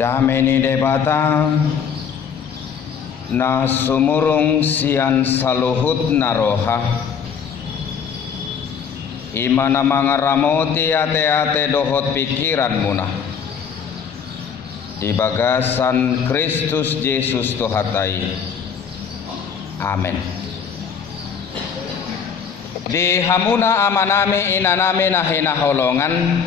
Dameni debata na sumurung sian saluhut naroha imana mangaramoti ate-ate dohot pikiran munah di bagasan Kristus Yesus Tuhatai. Amin. Di hamuna amanami inanami nahina holongan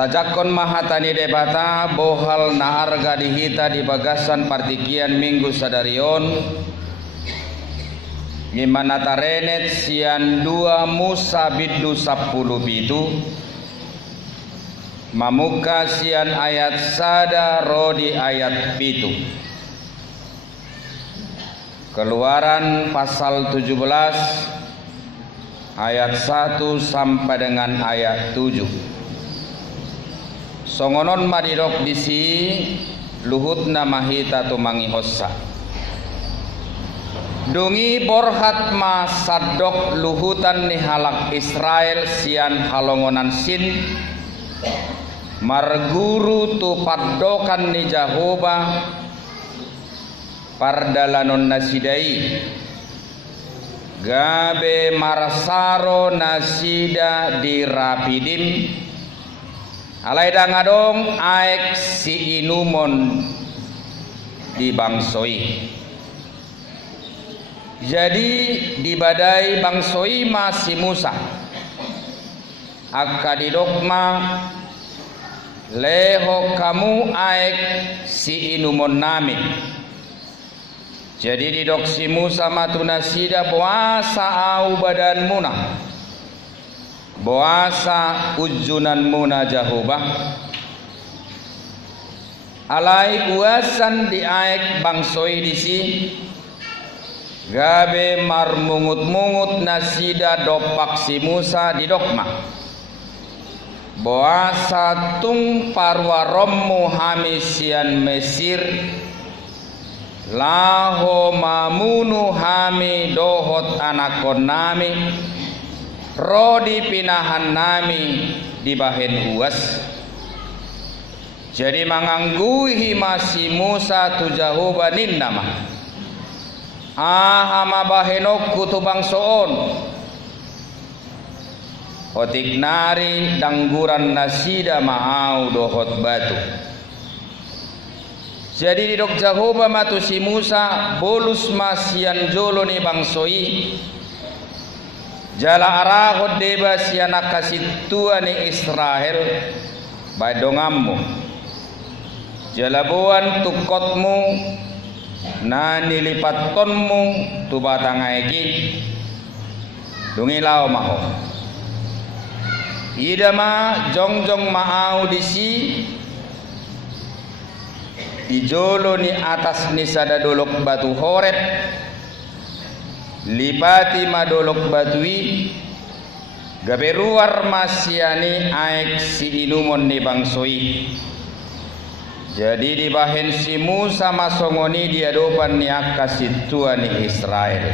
tajakon mahatani debata bohal na arga dihita di bagasan partikian minggu sadarion gimana tarenet sian 2 Musa biddu 10 bidu mamuka sian ayat sada rodi ayat bitu. Keluaran pasal 17 ayat 1 sampai dengan ayat 7. Songonon madirok disi luhut namahita tumangi hossa. Dungi borhat ma sadok luhutan ni halak Israel sian halongonan sin marguru tu paddokan ni Jahoba pardalanon nasidai gabe marasaro nasida di rapidim alai dangadong aek si inumon di bangsoi. Jadi di badai bangsoi masih Musa akadidokma leho kamu aek si inumon nami. Jadi didok si Musa matunasida puasa au badan munah puasa ujunan munah Jahobah alai uasan di aek bangsoi disi gabe marmungut-mungut nasida dopak si Musa di dokma puasa tung parwarommu hamisian Mesir laho mamunu hami dohot anakon nami rodi pinahan nami di bahen uas. Jadi mangangguhi masih Musa tu Jahobanin nama ahama bahenok kutu bangsoon otik nari dangguran nasida maau dohot batu. Jadi didok Jahoba matu si Musa bolus masian jolo ni bangsoi jala arahot deba sian akasitua ni Israel badongammu jalabuan tukotmu na nilipattonmu tu batangaiki dungilaw maho idama jongjong maau disi ijolo ni atas ni sada dolok batu horet lipati madolok batui gaberuar masyani aek si inumon ni bangsoi. Jadi di bahen si Musa masongoni diadopan ni akasitua ni Israel.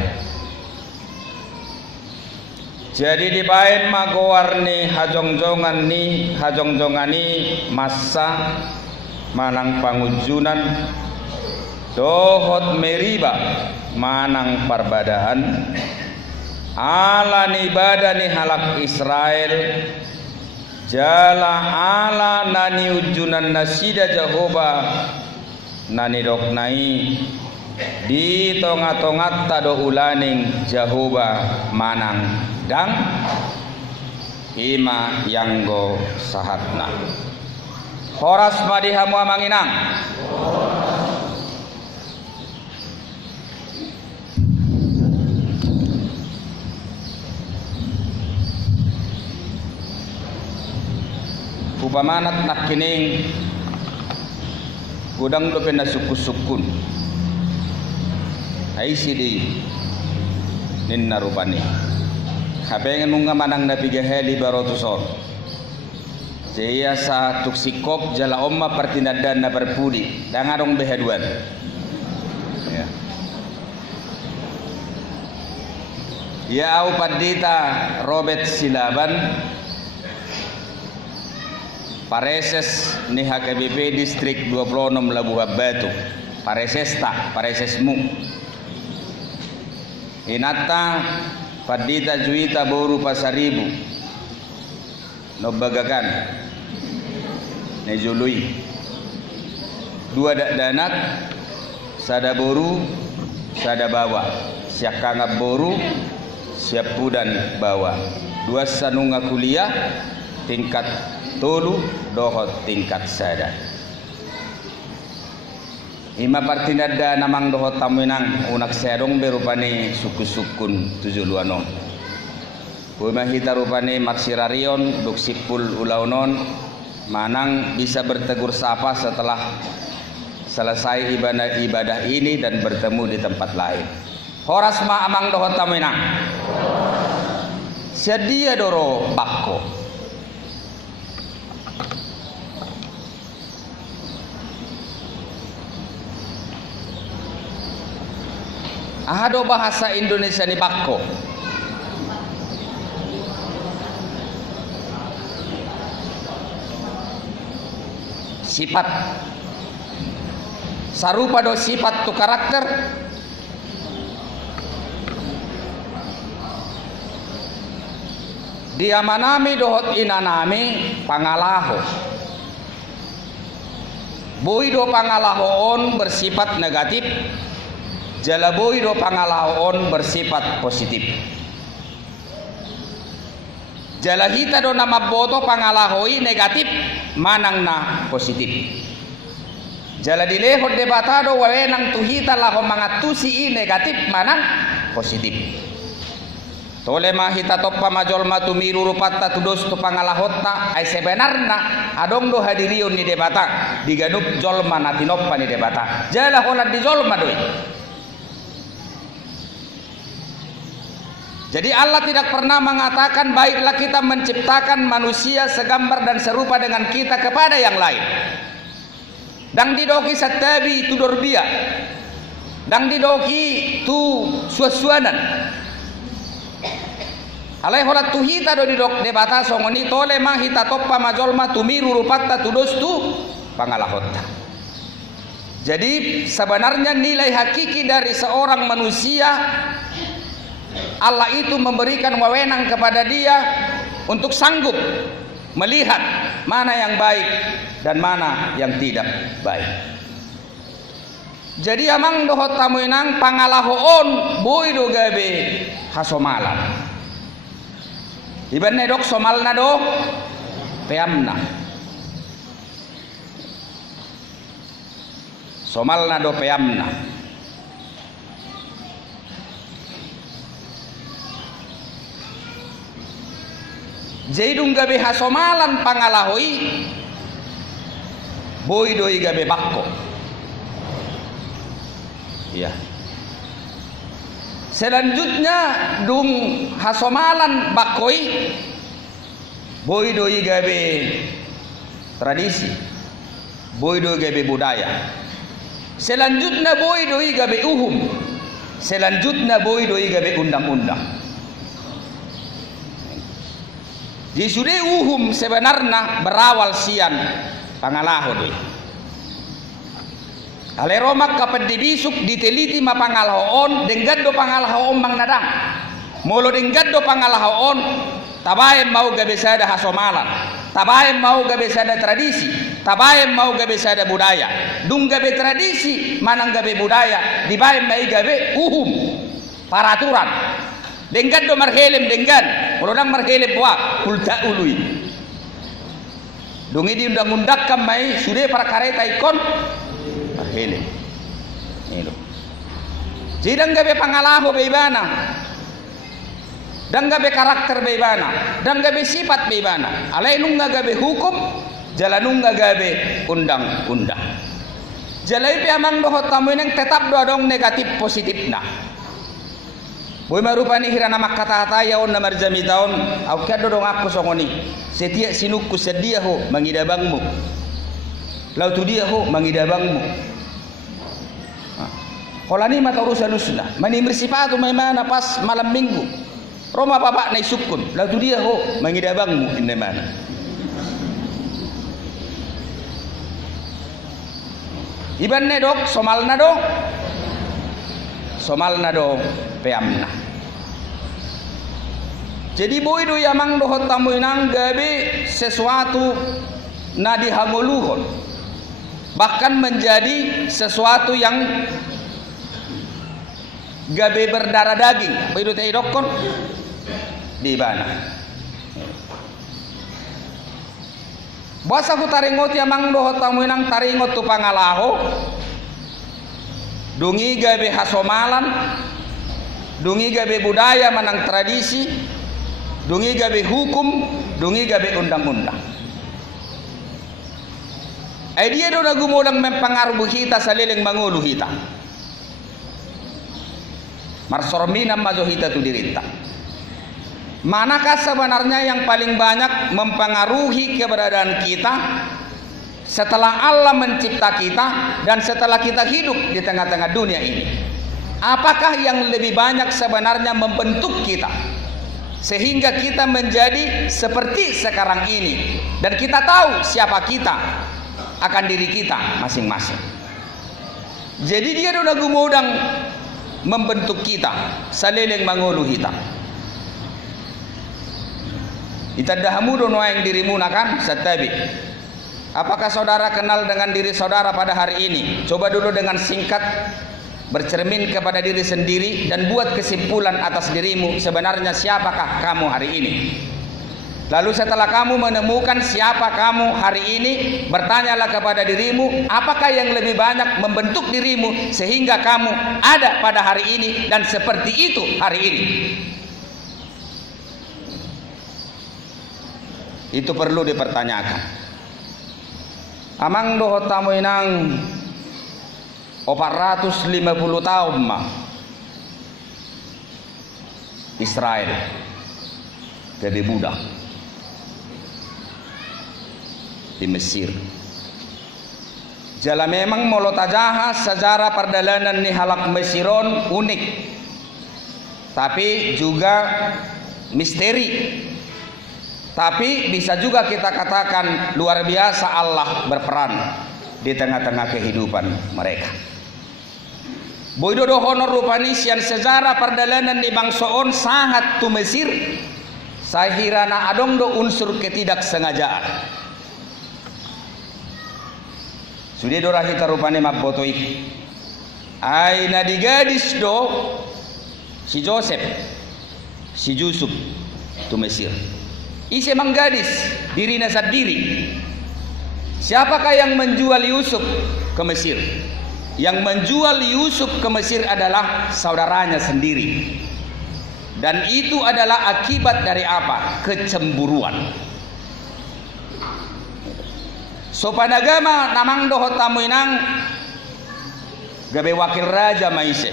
Jadi di bahen magowar ni hajongjongan ni masa manang pangujunan dohot meriba manang parbadaan ala nibada ni halak Israel jala ala nani ujunan nasida Jahoba nani doknai di tongat-tongat tado ulaning Jahoba manang dang ima yanggo sahatna horas madihamu amanginang upamanat nakining gudang do pena sukus-sukun ai sidi ninna rupani hapengen munga manang na pigaheli barotusor jaya sa tuksikop jala omma partinadan na berpudi dangarong behaduan ya au padita Robert Silaban pareses ni HKBP distrik 26 Labuhan Batu, paresesta, paresesmu. Inata Fadita Juita Boru Pasaribu, Nobagakan, Nejului. Dua danak, sada boru, sada bawa. Siap kangap boru, siap pudan bawa. Dua sanunga kuliah, tingkat tolu, dohot tingkat sada. Ima partinada namang dohot tamuinang unak serong berupane suku-sukun 7 Buma hita rupane maksirarion duksipul ulaunon manang bisa bertegur sapa setelah selesai ibadah ini dan bertemu di tempat lain. Horas ma amang dohot tamuinang. Sedia doro bakko. Ahado bahasa Indonesia ni bakko. Sifat sarupa do sifat tu karakter dia manami dohot inanami pangalaho. Boy do pangalahoon bersifat negatif, jalaboy do pangalahoon bersifat positif. Jalahita do nama boto pangalahoi negatif, manang na positif. Jala dilehot debatado wawenang tuhita laho mangatusi negatif, manang positif. Tole mahita toppa majolma tumiru rupatta tudos tu pangalahotna ay sebenarna adong do hadirion ni debata diganup jolma natinoppa ni debata. Jala holat di jolma doi. Jadi Allah tidak pernah mengatakan baiklah kita menciptakan manusia segambar dan serupa dengan kita kepada yang lain. Dang didoki satabi tu dorbia. Dang didoki tu suasuanan. Alai holat tu hita do didok debata songoni tole ma hita toppa majolma tumiru rupatta tudos tu pangalahotta. Jadi sebenarnya nilai hakiki dari seorang manusia Allah itu memberikan wewenang kepada dia untuk sanggup melihat mana yang baik dan mana yang tidak baik. Jadi amang dohot tamuinang pangalahoon boy do gabe hasomalan. Iban nedok somalna do peamna. Somalna do peamna. Jaidung gabe hasomalan pangalahoi boy doi gabe bakko. Iya. Selanjutnya dung hasomalan bakkoi boy doi gabe tradisi, boy doi gabe budaya. Selanjutnya boy doi gabe uhum. Selanjutnya boy doi gabe undang-undang. Di sude uhum sebenarnya berawal sian pangalaho doi. Ale romak kapan dibisuk diteliti ma pangalahoon denggad do pangalahoon bang nadang. Molo denggad do pangalahoon tabayem mau gabe sada hasomalan. Tabayem mau gabe sada tradisi. Tabayem mau gabe sada budaya. Dung gabe tradisi manang gabe budaya dibayem mai gabe uhum peraturan. Denggad do marhelem denggad, ulodang marhelem buat kulta ului. Dungi di undang-undang kamai sudah para kareta ikon marhelem. Ini. Jidang gabe pangalaho beibana, dang gabe karakter beibana, dang gabe sifat beibana. Alai nungga gabe hukum, jalanungga gabe undang-undang. Jalai pe amang dohot tamu yang tetap dodong negatif positif nah. Boy marupani hirana makkata ya on namar jami taon au kaddo dong aku songoni setia sinukku sedia ho mangidabangmu lau tu dia ho mangidabangmu holani mata urusan usna mani bersifatu mana pas malam minggu Roma bapak nai sukun lau tu dia ho mangidabangmu inna mana Iban ne dok somal na do peamna. Jadi boy do yamang dohot tamu inang gabe sesuatu na dihangoluhon, bahkan menjadi sesuatu yang gabe berdarah daging. Boy do teh dokon di bana. Basa ku taringot yamang dohot tamu inang taringot tu pangalaho. Dungi gabe hasomalan, dungi gabe budaya manang tradisi, dungi gabe hukum, dungi gabe undang-undang. Dia do nagumudang mempengaruhi kita saliling mangulu kita. Marsormina mazohita tu dirita. Manakah sebenarnya yang paling banyak mempengaruhi keberadaan kita setelah Allah mencipta kita dan setelah kita hidup di tengah-tengah dunia ini? Apakah yang lebih banyak sebenarnya membentuk kita sehingga kita menjadi seperti sekarang ini dan kita tahu siapa kita akan diri kita masing-masing? Jadi dia udah gumudang membentuk kita saleleng mangulu kita. Itadahamu dono yang dirimu nakan satabi. Apakah saudara kenal dengan diri saudara pada hari ini? Coba dulu dengan singkat bercermin kepada diri sendiri dan buat kesimpulan atas dirimu, sebenarnya siapakah kamu hari ini. Lalu setelah kamu menemukan siapa kamu hari ini, bertanyalah kepada dirimu, apakah yang lebih banyak membentuk dirimu sehingga kamu ada pada hari ini dan seperti itu hari ini. Itu perlu dipertanyakan. Amang dohot tamu inang 450 tahun mah Israel jadi budak di Mesir. Jala memang molotajaha sejarah perjalanan ni halak Mesiron unik, tapi juga misteri. Tapi bisa juga kita katakan luar biasa Allah berperan di tengah-tengah kehidupan mereka. Boidodo honor rupani sian sejarah perjalanan di bangsaon sangat tu Mesir. Sahirana adong do unsur ketidaksengajaan. Sudah do rahita rupani mabotoi. Ai na digadis do si Joseph, si Yusuf tu Mesir. Isi emang gadis dirinya sendiri. Siapakah yang menjual Yusuf ke Mesir? Yang menjual Yusuf ke Mesir adalah saudaranya sendiri. Dan itu adalah akibat dari apa? Kecemburuan. Sopan agama namang dohot tamu inang gabe wakil raja maise.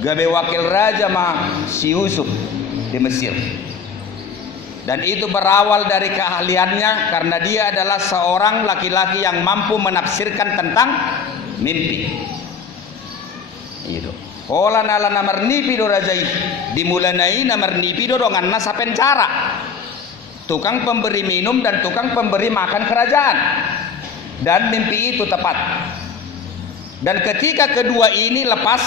Gabe wakil raja ma si Yusuf di Mesir. Dan itu berawal dari keahliannya karena dia adalah seorang laki-laki yang mampu menafsirkan tentang mimpi. Itu. Ola nala namar nipi do rajai dimulanai namar nipi do dongan nasa pencara. Tukang pemberi minum dan tukang pemberi makan kerajaan. Dan mimpi itu tepat. Dan ketika kedua ini lepas,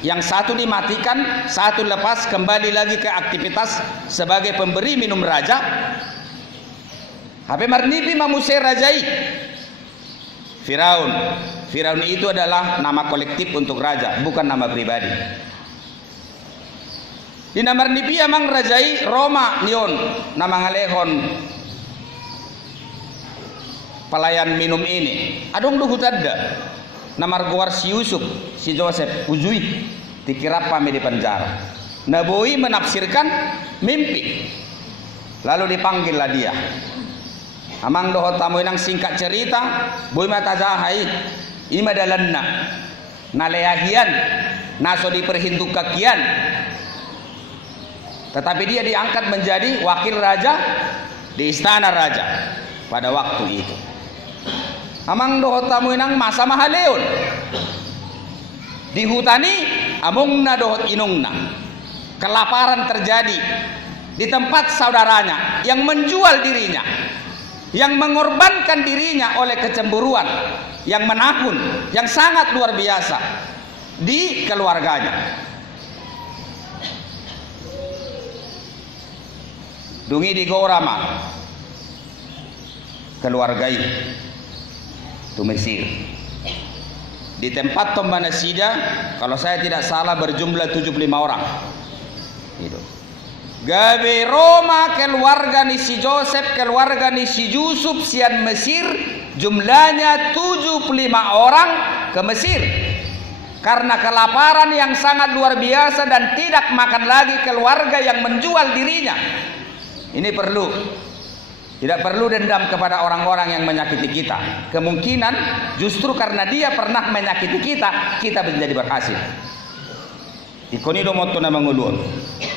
yang satu dimatikan, satu lepas kembali lagi ke aktivitas sebagai pemberi minum raja. Hape marnipi mamusir rajai Firaun. Firaun itu adalah nama kolektif untuk raja, bukan nama pribadi. Di nama marnipi amang rajai Roma nion nama ngalehon pelayan minum ini. Adong duhut ada. Namar guar si Yusuf, si Joseph, ujui dikira pami di penjara. Nabi menafsirkan mimpi. Lalu dipanggillah dia. Amang dohot tamu inang singkat cerita, boy mata jahai, ima dalanna, naleahian, naso diperhintuk kakian. Tetapi dia diangkat menjadi wakil raja di istana raja pada waktu itu. Amang dohot tamu inang masa mahaleon dihutani amungna dohot inungna. Kelaparan terjadi di tempat saudaranya yang menjual dirinya, yang mengorbankan dirinya oleh kecemburuan, yang menakun, yang sangat luar biasa di keluarganya. Dungi di Gorama, keluargai itu Mesir. Di tempat Tomba Nasida, kalau saya tidak salah berjumlah 75 orang. Itu. Gabe Roma keluarga ni si Joseph, keluarga ni si Yusuf, sian Mesir, jumlahnya 75 orang ke Mesir. Karena kelaparan yang sangat luar biasa dan tidak makan lagi keluarga yang menjual dirinya. Ini perlu. Tidak perlu dendam kepada orang-orang yang menyakiti kita. Kemungkinan justru karena dia pernah menyakiti kita, kita menjadi berhasil. Ikoni do motto na mangulun.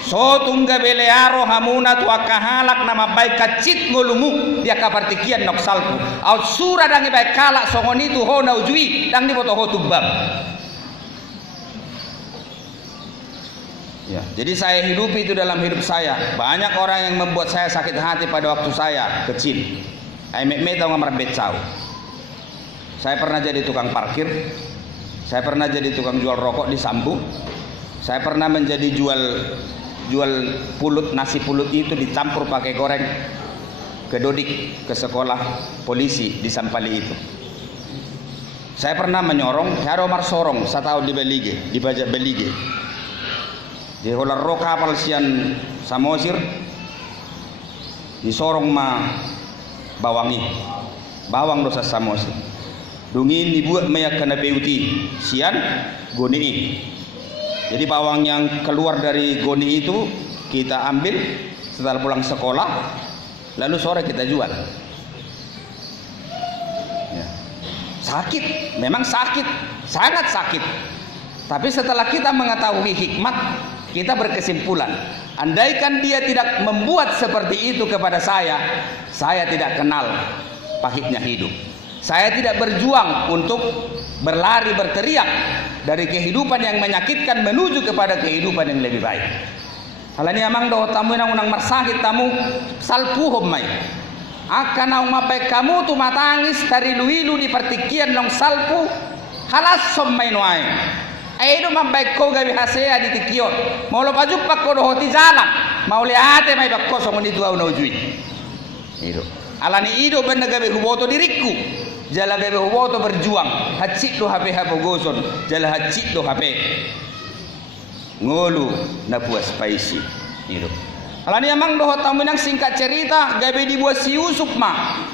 So tungga belearo hamuna tu akahalak nama baik kacit ngolumu dia kapartikian nok salku. Au sura dangi baik kalak songoni tu ho na ujui dang ni boto ho tubam. Ya, jadi saya hidupi itu dalam hidup saya. Banyak orang yang membuat saya sakit hati pada waktu saya kecil. Ai tahu ngamar becau. Saya pernah jadi tukang parkir. Saya pernah jadi tukang jual rokok di Sambu. Saya pernah menjadi jual pulut, nasi pulut itu dicampur pakai goreng ke Dodik, ke sekolah polisi di Sampali itu. Saya pernah menyorong, saya Omar sorong, saya tahu di Belige, di Bajak Belige. Di holar roka kapal sian Samosir disorong ma bawang dosa Samosir dungin dibuat maya kena peuti sian goni. Jadi bawang yang keluar dari goni itu kita ambil setelah pulang sekolah, lalu sore kita jual. Ya. Sakit, memang sakit, sangat sakit. Tapi setelah kita mengetahui hikmat, kita berkesimpulan, andaikan dia tidak membuat seperti itu kepada saya tidak kenal pahitnya hidup. Saya tidak berjuang untuk berlari berteriak dari kehidupan yang menyakitkan menuju kepada kehidupan yang lebih baik. Halani amang do tamu nang unang marsakit tamu salpuhom mai. Akan au mapai kamu tu matangis dari luilu di pertikian nong salpu halas sommai noai. Aido mambai ko gabi hasea di tikion. Mau lo paju pak ko do hoti jalan. Mau liate mai pak kosong ni tu au no jui. Ido. Alani ido ben gabi huboto diriku. Jala gabi huboto berjuang. Hacit do HP bogoson. Jala hacit do HP. Ngolu na puas paisi. Ido. Alani amang do hotaminang singkat cerita gabi dibuat si Yusuf mah.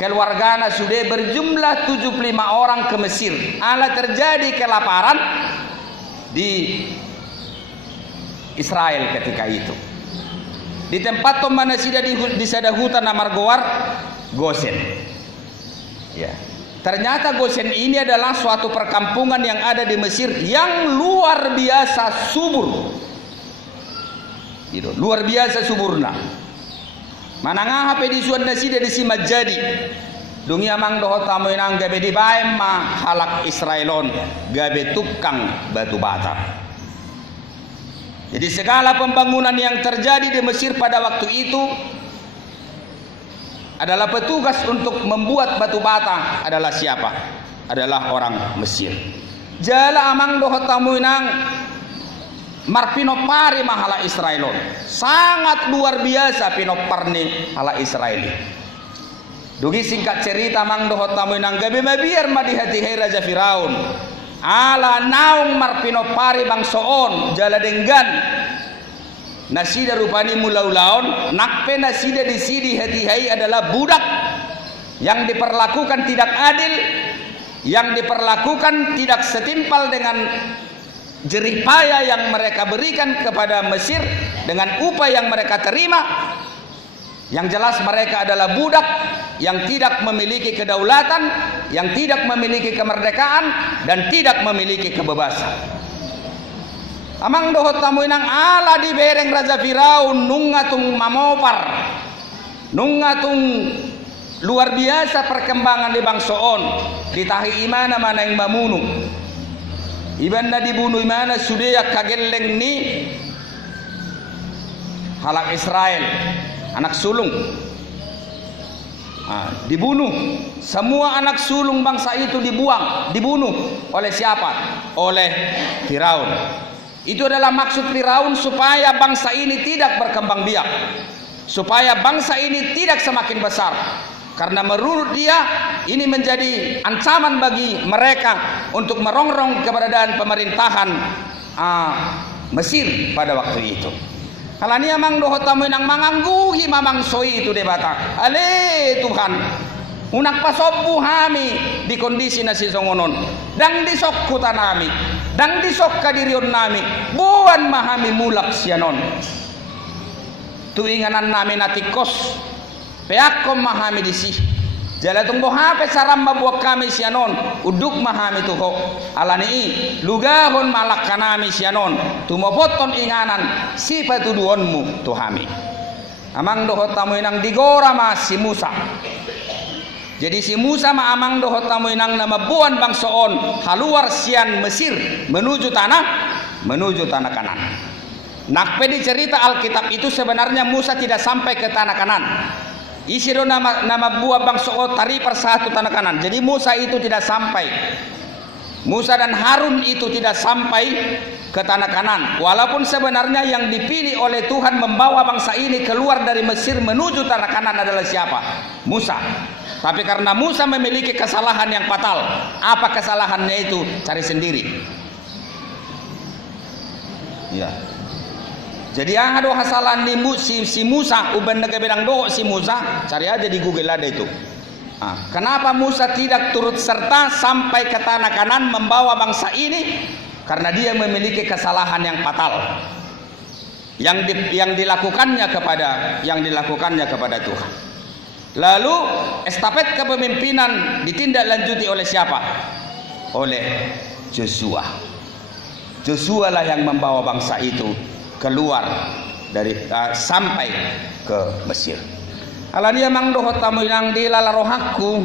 Keluarganya sudah berjumlah 75 orang ke Mesir. Ala terjadi kelaparan di Israel ketika itu. Di tempat Tomba Nasida di Sadahutan Amargoar, Gosen. Ya. Ternyata Gosen ini adalah suatu perkampungan yang ada di Mesir yang luar biasa subur. Gitu, luar biasa suburna. Mananga hape di suan Nasida di simat jadi. Dungi amang doho tamu inang gabe di baem ma halak Israelon gabe tukang batu bata. Jadi segala pembangunan yang terjadi di Mesir pada waktu itu adalah petugas untuk membuat batu bata adalah siapa? Adalah orang Mesir. Jala amang doho tamu inang marpinopari mahala Israelon sangat luar biasa pinoparni hala Israeli. Dugi singkat cerita mang dohot tamu nang gabe mabiar madi hati Raja Firaun ala naung marpinopari bangsoon jala denggan nasida rupani mulaulaon nakpe nasida di sidi hati hai adalah budak yang diperlakukan tidak adil, yang diperlakukan tidak setimpal dengan jerih payah yang mereka berikan kepada Mesir dengan upah yang mereka terima. Yang jelas mereka adalah budak yang tidak memiliki kedaulatan, yang tidak memiliki kemerdekaan dan tidak memiliki kebebasan. Amang dohot tamu inang ala di bereng Raja Firaun nungatung mamopar, nungatung luar biasa perkembangan di bangsoon ditahi imana mana yang mamunu. Iban na dibunuh mana sudah kagelleng ni halak Israel anak sulung dibunuh. Semua anak sulung bangsa itu dibunuh oleh siapa? Oleh Firaun. Itu adalah maksud Firaun supaya bangsa ini tidak berkembang biak, supaya bangsa ini tidak semakin besar. Karena menurut dia ini menjadi ancaman bagi mereka untuk merongrong keberadaan pemerintahan Mesir pada waktu itu. Kalani amang doho tamu nang mangangguhi mamang soi itu debata. Ale Tuhan, unak pasobu hami di kondisi nasi songonon. Dang disok kutanami, dang disok kadirion nami. Buan mahami mulak sianon. Tuinganan nami natikos. Peakom mahami disi. Jala tunggu hape saramba buat kami sianon. Uduk mahami tuho. Alani lugahon malak kanami sianon. Tumopoton inganan sipa tuduonmu tuhami. Amang dohot tamu inang digora ma si Musa. Jadi si Musa ma amang dohot tamu inang nama buan bangsoon haluar sian Mesir menuju tanah Kanan. Nakpedi cerita Alkitab itu sebenarnya Musa tidak sampai ke tanah Kanan. Isiru nama buah bangsa tari persatu tanah Kanan. Jadi Musa itu tidak sampai. Musa dan Harun itu tidak sampai ke tanah Kanan. Walaupun sebenarnya yang dipilih oleh Tuhan membawa bangsa ini keluar dari Mesir menuju tanah Kanan adalah siapa? Musa. Tapi karena Musa memiliki kesalahan yang fatal. Apa kesalahannya itu? Cari sendiri. Ya. Jadi yang ada hasalan di si Musa uban negara bedang do si Musa, cari aja di Google ada itu. Kenapa Musa tidak turut serta sampai ke tanah Kanan membawa bangsa ini? Karena dia memiliki kesalahan yang fatal yang dilakukannya kepada Tuhan. Lalu estafet kepemimpinan ditindaklanjuti oleh siapa? Oleh Joshua. Joshua lah yang membawa bangsa itu keluar dari sampai ke Mesir. Alania mang doho tamu yang dilalarohaku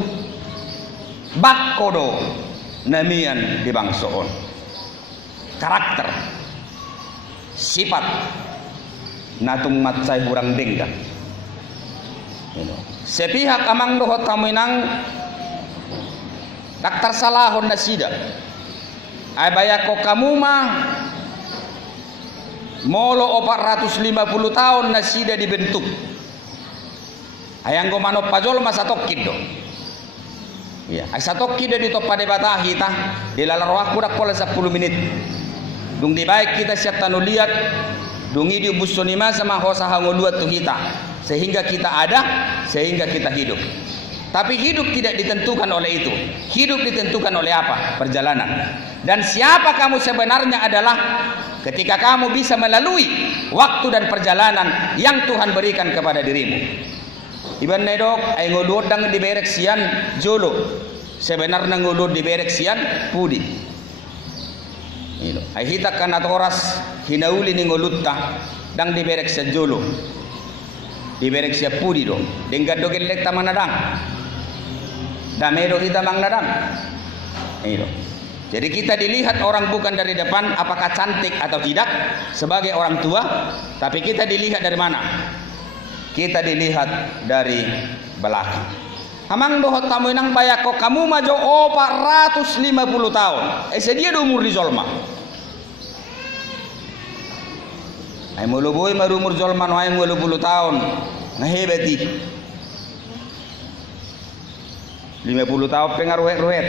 bakodo namian di bangsoon. Karakter, sifat natung matsai hurang denggan. Sepihak amang doho tamu yang daktar salahon nasida. Ay bayako kamu mah molo 450 tahun nasida dibentuk. Ayang gomano pajol masa tokkid do. Ya, asa tokkid di topa debata kita di lalarwak kudak pola 10 menit. Dung di baik kita siap tanu lihat dungi di busonima sama hosa hangoluat tu kita sehingga kita ada, sehingga kita hidup. Tapi hidup tidak ditentukan oleh itu. Hidup ditentukan oleh apa? Perjalanan. Dan siapa kamu sebenarnya adalah ketika kamu bisa melalui waktu dan perjalanan yang Tuhan berikan kepada dirimu. Iban nedok ay ngulud dang di berek sian jolo. Sebenarnya ngulud di berek sian pudi. Ay hitak kan oras hinauli ni ngulutta dang di berek sian jolo. Di berek sian pudi do. Denggad do gelek tamanadang. Damedo kita mang nadang. Jadi kita dilihat orang bukan dari depan apakah cantik atau tidak sebagai orang tua, tapi kita dilihat dari mana? Kita dilihat dari belakang. Amang dohot tamu nang bayako kamu majo 450 tahun. Sedia do umur di Zolma. Ay muluboy marumur Zolma no ay 80 tahun. Ngahebeti. 50 tahun pengaruh-ruhet.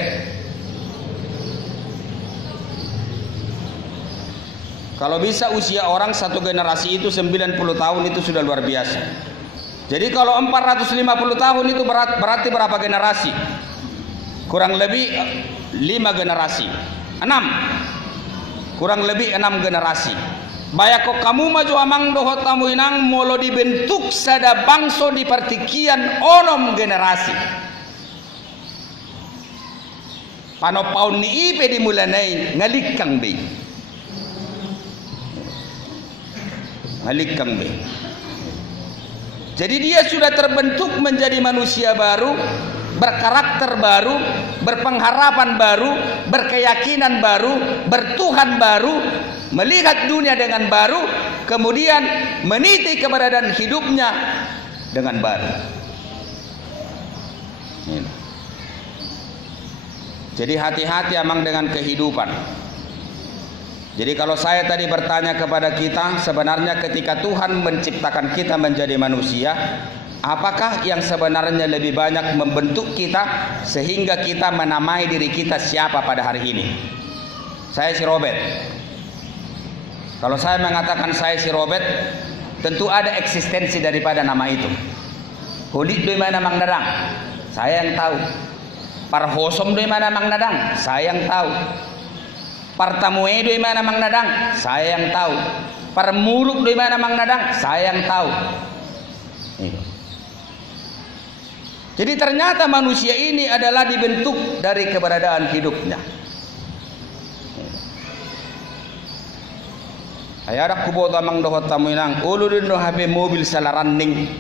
Kalau bisa usia orang satu generasi itu 90 tahun itu sudah luar biasa. Jadi kalau 450 tahun itu berarti berapa generasi? Kurang lebih 5 generasi. 6. Kurang lebih 6 generasi. Bayako kamu maju amang dohot tamu inang molo dibentuk sada bangso di partikian onom generasi. Panopaun ni ipe dimulanay ngalikang be. Ngalikang be. Jadi dia sudah terbentuk menjadi manusia baru, berkarakter baru, berpengharapan baru, berkeyakinan baru, bertuhan baru, melihat dunia dengan baru, kemudian meniti keberadaan hidupnya dengan baru. Ini. Jadi hati-hati amang dengan kehidupan. Jadi kalau saya tadi bertanya kepada kita, sebenarnya ketika Tuhan menciptakan kita menjadi manusia, apakah yang sebenarnya lebih banyak membentuk kita sehingga kita menamai diri kita siapa pada hari ini? Saya si Robert. Kalau saya mengatakan saya si Robert, tentu ada eksistensi daripada nama itu. Holik doi mana Mang Dadang? Saya yang tahu. Parhosom doi mana Mang Dadang? Saya yang tahu. Partamue doi mana Mang Dadang? Saya yang tahu. Parmuruk doi mana Mang Dadang? Saya yang tahu. Jadi ternyata manusia ini adalah dibentuk dari keberadaan hidupnya. Ayarak kubo tamang dohot tamuinang uludin do HP mobil salah running.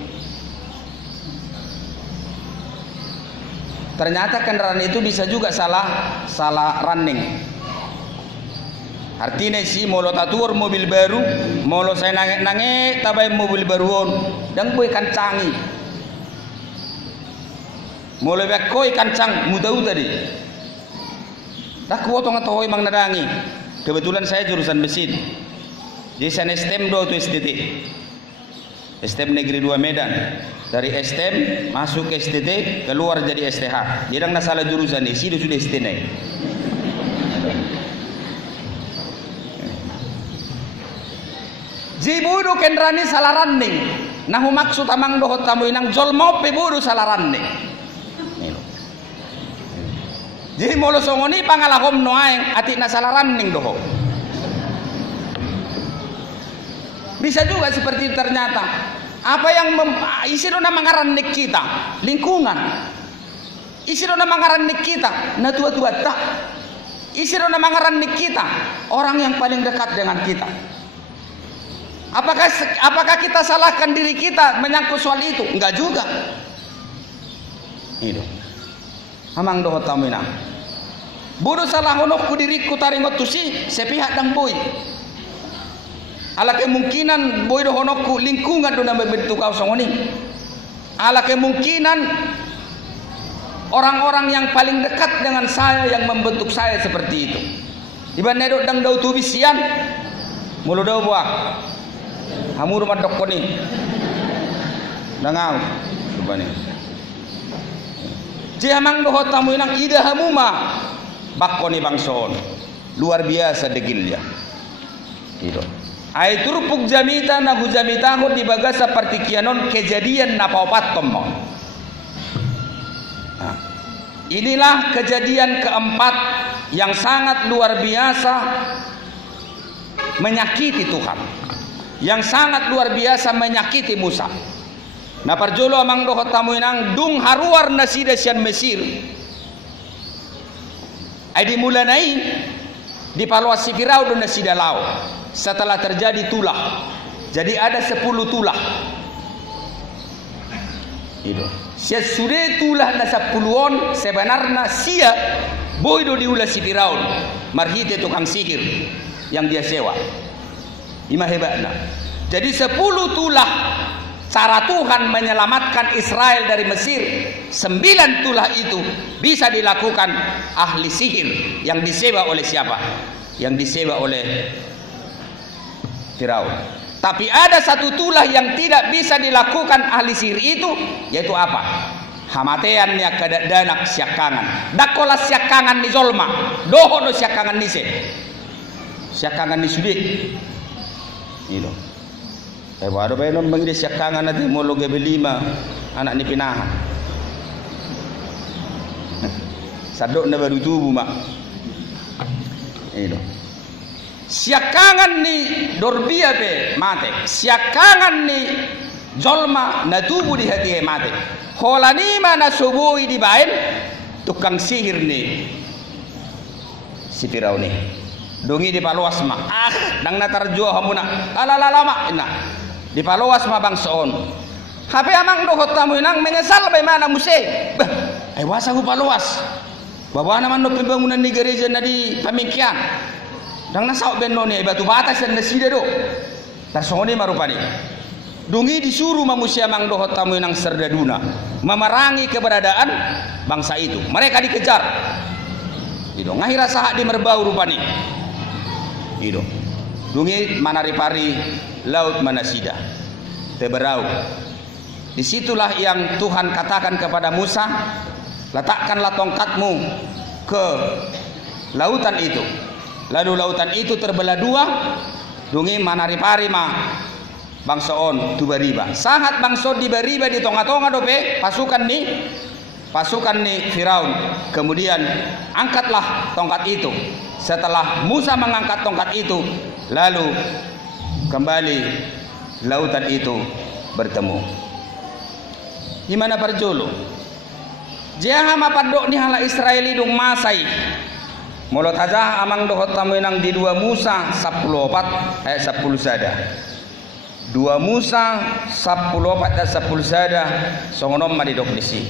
Ternyata kendaraan itu bisa juga salah running. Artinya si molo tatur mobil baru, molo saya nangek tabay mobil baruon, dan boy kancangi. Molo bekoi kancang mutau tadi. Dah kuotong atau Mang Dadangi. Kebetulan saya jurusan mesin. Jadi saya STEM do itu STT. STEM Negeri 2 Medan. Dari STEM masuk ke STT, keluar jadi STH. Jadi nggak salah jurusan nih, sih sudah STT nih. Jibudu kendrani salah running. Nahu maksud amang dohot tamu inang jol mau pebudu salah running. Jadi molo songoni pangalahom noaeng atik na salah running doho. Bisa juga seperti itu ternyata. Apa yang isi dona mangaranik kita, lingkungan. Isi dona mangaranik kita, na tua-tua tak. Isi dona mangaranik kita, orang yang paling dekat dengan kita. Apakah kita salahkan diri kita menyangkut soal itu? Enggak juga. Itu. Amang dohot tamuina. Bodoh salah honok ku diriku taringot tusi sepihak dang boy. Ala kemungkinan boy do honokku lingkungan do na membentuk kau songoni. Ala kemungkinan orang-orang yang paling dekat dengan saya yang membentuk saya seperti itu. Ibane do dang dau tubisian mulu do buah. Hamur madok koni. Dangau subane. Jamang do hotamu inang ida hamuma. Bakoni bangson. Luar biasa degilnya. Gitu. Ai turupuk jamita na hujamita ho dibaga seperti kianon kejadian na paupat tombong. Nah, inilah kejadian keempat yang sangat luar biasa menyakiti Tuhan. Yang sangat luar biasa menyakiti Musa. Na parjolo amang dohot tamu inang dung haruar nasida sian Mesir. Ai dimulanai di paluasi Firaun nasida lau. Setelah terjadi tulah, jadi ada 10 tulah. Itu. Sesudah tulah na 10 sebenarnya sia boido diulah si Firaun, marhite tukang sihir yang dia sewa. Ima hebatna. Jadi 10 tulah cara Tuhan menyelamatkan Israel dari Mesir. 9 tulah itu bisa dilakukan ahli sihir yang disewa oleh siapa? Yang disewa oleh Firaun. Tapi ada 1 tulah yang tidak bisa dilakukan ahli sihir itu, yaitu apa? Hamatean ya kadadanak siakangan. Dakola siakangan ni zolma, doho do siakangan ni se. Siakangan ni sudik. Itu. Baru baru mengide siakangan nanti mulu GB5 anak ni pinahan. Sadok na baru tubuh mak. Itu. Siakangan ni dorbia pe mate, siakangan ni jolma na tubuh di hati mate. Holani mana subui di bain tukang sihir ni si Firaun ni. Dongi di paluas ma. Dang natar jua hamuna. Alalama ina. Di paluas ma bang soon. Hape amang dohot tamu inang menyesal bagaimana muse. Bah, wasa hu paluas. Bawa naman no pembangunan di gereja na di pamikian. Dang nasau benno ni batu batas dan nasida do. Tarsongoni marupani. Dungi disuruh manusia mangdohot tamu nang serdaduna memerangi keberadaan bangsa itu. Mereka dikejar. Ido ngahira sahak di merbau rupani. Ido. Dungi manaripari laut manasida. Teberau. Disitulah yang Tuhan katakan kepada Musa, letakkanlah tongkatmu ke lautan itu. Lalu lautan itu terbelah dua. Dungi manaripari ma bangsa on tubariba. Sangat bangsa dibariba di tonga-tonga dope pasukan nih Firaun. Kemudian angkatlah tongkat itu. Setelah Musa mengangkat tongkat itu, lalu kembali lautan itu bertemu. Gimana perjolo? Jangan mapandok ni hala Israeli dong masai. Mulut aja amang dohot tamuinang di 2 Musa 10 sada. 2 Musa 10 dan 10 sada songonom madidok nisi.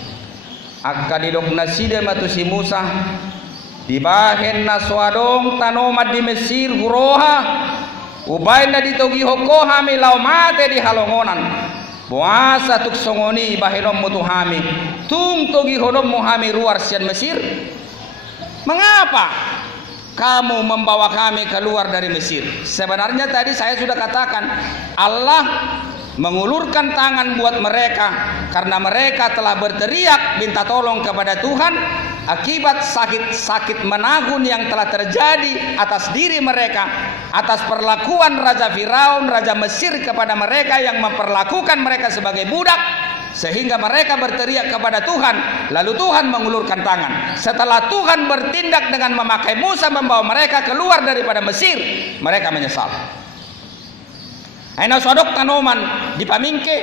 Akka didok nasida matusi Musa dibahen naswadong tanomat di Mesir huroha ubain na ditogi hokoha milau mate di halongonan. Puasa tuk songoni bahinom mutuhami tung togi hodom muhami ruar sian Mesir. Mengapa kamu membawa kami keluar dari Mesir? Sebenarnya tadi saya sudah katakan Allah mengulurkan tangan buat mereka karena mereka telah berteriak minta tolong kepada Tuhan akibat sakit menagun yang telah terjadi atas diri mereka, atas perlakuan Raja Firaun, Raja Mesir kepada mereka yang memperlakukan mereka sebagai budak, sehingga mereka berteriak kepada Tuhan. Lalu Tuhan mengulurkan tangan. Setelah Tuhan bertindak dengan memakai Musa membawa mereka keluar daripada Mesir, mereka menyesal. Aina sodok tanoman di Pamingke,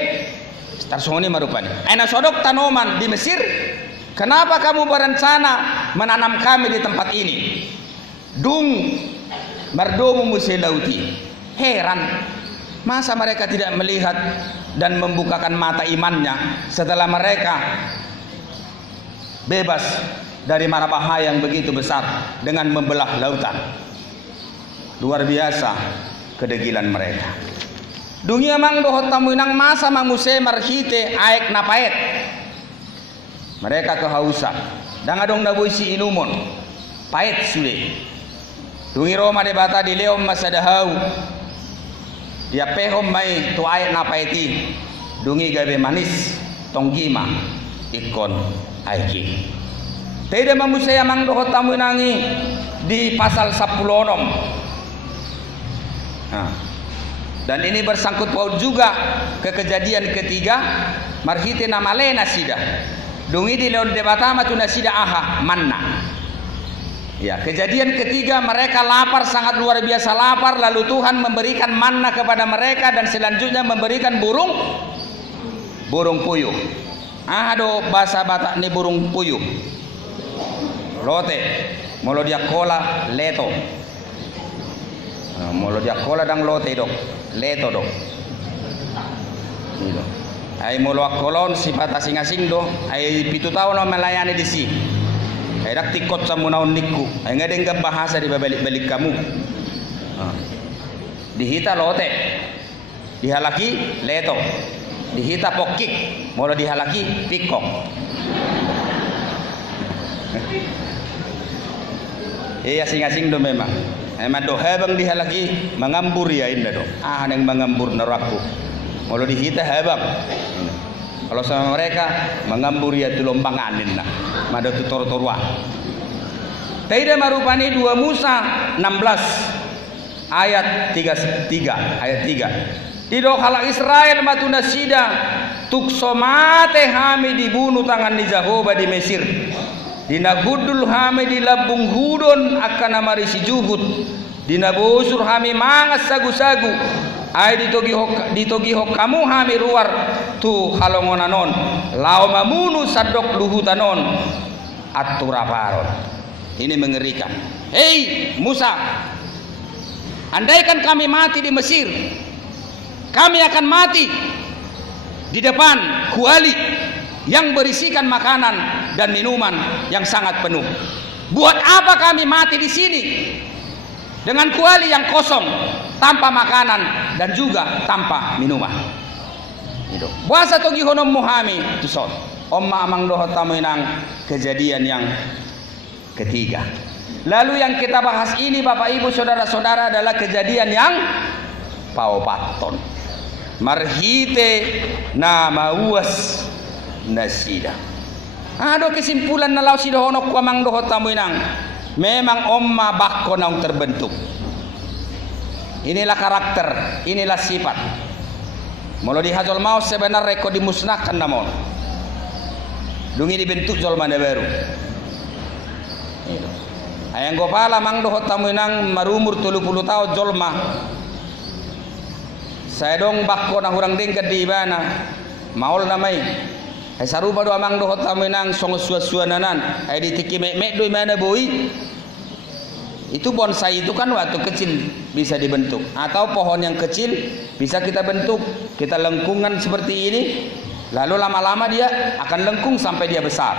tarsoni marupani. Aina sodok tanoman di Mesir. Kenapa kamu berencana menanam kami di tempat ini? Dung merdomu musi lauti. Heran, masa mereka tidak melihat dan membukakan mata imannya setelah mereka bebas dari mara bahaya yang begitu besar dengan membelah lautan. Luar biasa kedegilan mereka. Dunia mang dohot tamuinang masa manguse marhite aek napaet. Mereka kehausan. Dangadong nabuisi inumon. Pahit sudah. Dungi Roma debata di leom masadahau. Dia pehom mai tu aek napaeti. Dungi gabe manis tonggima ikon aiki. Tidak mamusaya mang dohot tamuinangi di pasal 10. Nah. Dan ini bersangkut paut juga ke kejadian ketiga marhite namalena sida. Dungi di leon debatama tu nasida aha manna. Ya, kejadian ketiga mereka lapar, sangat luar biasa lapar, lalu Tuhan memberikan manna kepada mereka dan selanjutnya memberikan burung puyuh. Ado bahasa Batak ni burung puyuh. Lote, molo dia kola leto. Molo dia kola dang lote dok, leto dok. Gitu. Ay molo akolon sifat asing-asing do, ay 7 tahun melayani di sini. Ay dak tikot sa munaon nikku. Ay ngadeng bahasa di balik-balik kamu. Dihita lote, dihalaki leto, dihita pokik, molo dihalaki pikok. Asing-asing do memang. Emang do habang dihalaki mangambur ya indah do. Neng mangambur naraku. Molo dihita habang. Kalau sama mereka mengambur ya tulompanganin nak. Mada tutor-torwa. Tidak marupani 2 Musa 16 ayat 3. Tidak kala Israel matuna sida tuksomate hami dibunuh tangan di Jahoba di Mesir. Dina gudul hami di labung hudon akan amarisi juhud. Dina bosur hami mangas sagu-sagu. Ay ditogi hok kamu hami ruar tu halongonanon lao mamunu sadok luhutanon aturaparon. Ini mengerikan. Hei Musa, andaikan kami mati di Mesir, kami akan mati di depan kuali yang berisikan makanan dan minuman yang sangat penuh. Buat apa kami mati di sini dengan kuali yang kosong, tanpa makanan dan juga tanpa minuman? Itu. Puasa togi honom muhami tu sot. Omma amang doho tamu inang kejadian yang ketiga. Lalu yang kita bahas ini Bapak Ibu saudara-saudara adalah kejadian yang paupaton. Marhite nama uas nasida. Ada kesimpulan nalau si dohonok ku amang doho tamu inang. Memang omma bakko naung terbentuk. Inilah karakter, inilah sifat. Mula di hajol mau sebenarnya kau dimusnahkan namun. Dungi dibentuk jol mana baru. Ayang gopala mang dohot tamu inang marumur 30 tahun jol mah. Saya dong bakko na hurang dingkat di ibana. Maul namai. Ay sarupa do amang dohot tamu inang song suasuananan. Ay ditiki mek do mana boy. Itu bonsai itu kan waktu kecil bisa dibentuk, atau pohon yang kecil bisa kita bentuk, kita lengkungan seperti ini, lalu lama-lama dia akan lengkung sampai dia besar.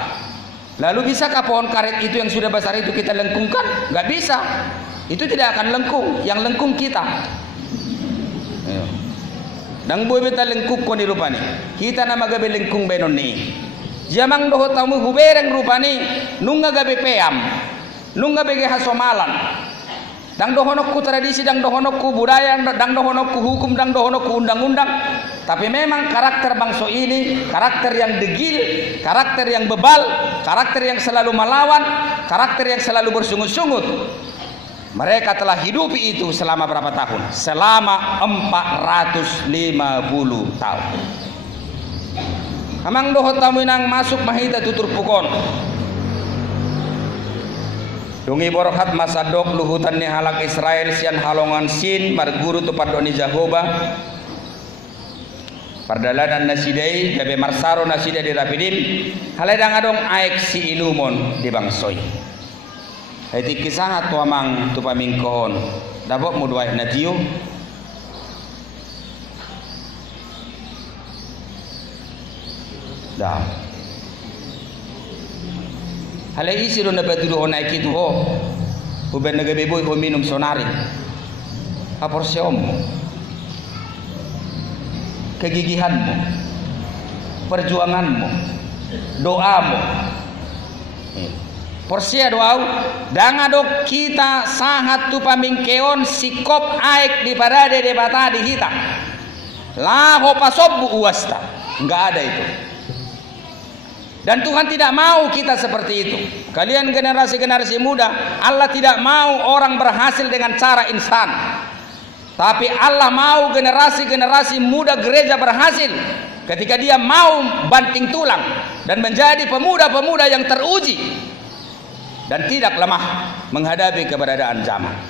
Lalu bisakah pohon karet itu yang sudah besar itu kita lengkungkan? Nggak bisa, itu tidak akan lengkung, yang lengkung kita. Dang boy beta lengkung koni rupani, kita nama gabe lengkung benon ni. Jamang doho tamu hubereng rupani, nunga gabe peam. Nungga bege hasomalan. Dang dohonokku tradisi, dang dohonokku budaya, dang dohonokku hukum, dang dohonokku undang-undang. Tapi memang karakter bangsa ini karakter yang degil, karakter yang bebal, karakter yang selalu melawan, karakter yang selalu bersungut-sungut. Mereka telah hidupi itu selama berapa tahun? Selama 450 tahun. Amang doho tamu inang masuk mahita tutur pukon. Dungi borohat masadok luhutan ni halak Israel sian halongan sin marguru tupat doni Jahoba pardalanan nasidai gabe marsaro nasidai di rapidim haledang adong aek si ilumon di bangsoi hati kisah tu amang tu pamingkohon dabok muduai natiu dah halai isi do nabatu do onai kitu ho uben nagabe boy ho minum sonari aporseom kegigihanmu perjuanganmu doamu porsia doau dangadok kita sahat tu pamingkeon sikop aek di parade de bata di hita laho pasobbu uwasta enggak ada itu. Dan Tuhan tidak mau kita seperti itu. Kalian generasi-generasi muda, Allah tidak mau orang berhasil dengan cara instan. Tapi Allah mau generasi-generasi muda gereja berhasil ketika dia mau banting tulang dan menjadi pemuda-pemuda yang teruji dan tidak lemah menghadapi keberadaan zaman.